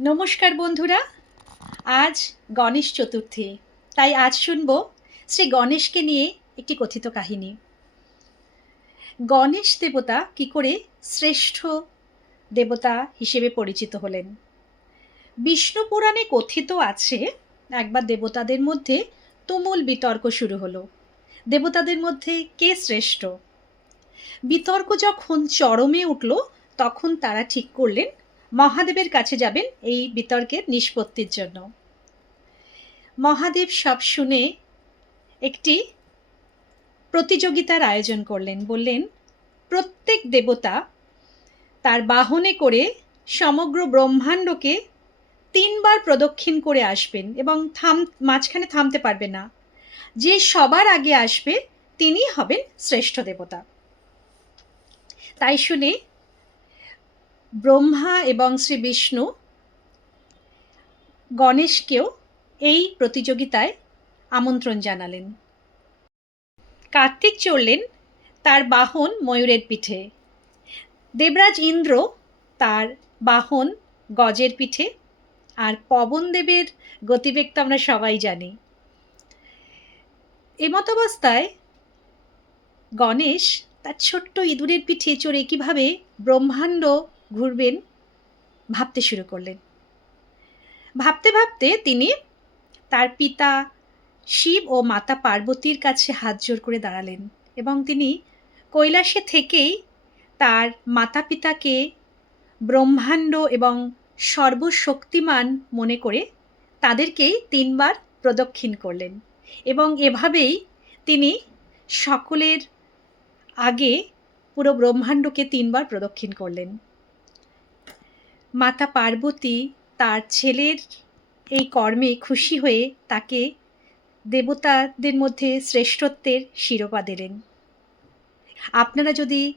নমস্কার বন্ধুরা, আজ গণেশ চতুর্থী, তাই আজ শুনব শ্রী গণেশকে নিয়ে একটি কথিত কাহিনী। গণেশ দেবতা কি করে শ্রেষ্ঠ দেবতা হিসেবে পরিচিত হলেন? বিষ্ণু পুরাণে কথিত আছে, একবার দেবতাদের মধ্যে তুমুল বিতর্ক শুরু হলো। দেবতাদের মধ্যে কে শ্রেষ্ঠ? বিতর্ক যখন চরমে উঠল, তখন তারা ঠিক করলেন মহাদেবের কাছে যাবেন এই বিতর্কের নিষ্পত্তির জন্য। মহাদেব সব শুনে একটি প্রতিযোগিতার আয়োজন করলেন। বললেন, প্রত্যেক দেবতা তার বাহনে করে সমগ্র ব্রহ্মাণ্ডকে তিনবার প্রদক্ষিণ করে আসবেন এবং থাম, মাঝখানে থামতে পারবে না। যে সবার আগে আসবে তিনি হবেন শ্রেষ্ঠ দেবতা। তাই শুনে ব্রহ্মা এবং শ্রী বিষ্ণু গণেশকেও এই প্রতিযোগিতায় আমন্ত্রণ জানালেন। কার্তিক চললেন তার বাহন ময়ূরের পিঠে। দেবরাজ ইন্দ্র তার বাহন গজের পিঠে আর পবনদেবের গতিবেগ তো আমরা সবাই জানি। এমতাবস্থায় গণেশ তার ছোট্ট ইঁদুরের পিঠে চড়ে কীভাবে ব্রহ্মাণ্ড ঘুরবেন, ভাবতে শুরু করলেন। ভাবতে ভাবতে তিনি তার পিতা শিব ও মাতা পার্বতীর কাছে হাত জোর করে দাঁড়ালেন এবং তিনি কৈলাসে থেকেই তার মাতা পিতাকে ব্রহ্মাণ্ড এবং সর্বশক্তিমান মনে করে তাদেরকেই তিনবার প্রদক্ষিণ করলেন এবং এভাবেই তিনি সকলের আগে পুরো ব্রহ্মাণ্ডকে তিনবার প্রদক্ষিণ করলেন। মাতা পার্বতী তার ছেলের এই কর্মে খুশি হয়ে তাকে দেবতাদের মধ্যে শ্রেষ্ঠত্বের শিরোপা দিলেন। আপনারা যদি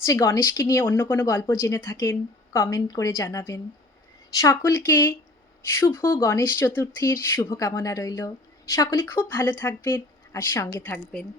শ্রী গণেশকে নিয়ে অন্য কোনো গল্প জেনে থাকেন কমেন্ট করে জানাবেন। সকলকে শুভ গণেশ চতুর্থীর শুভকামনা রইল। সকলে খুব ভালো থাকবেন আর সঙ্গে থাকবেন।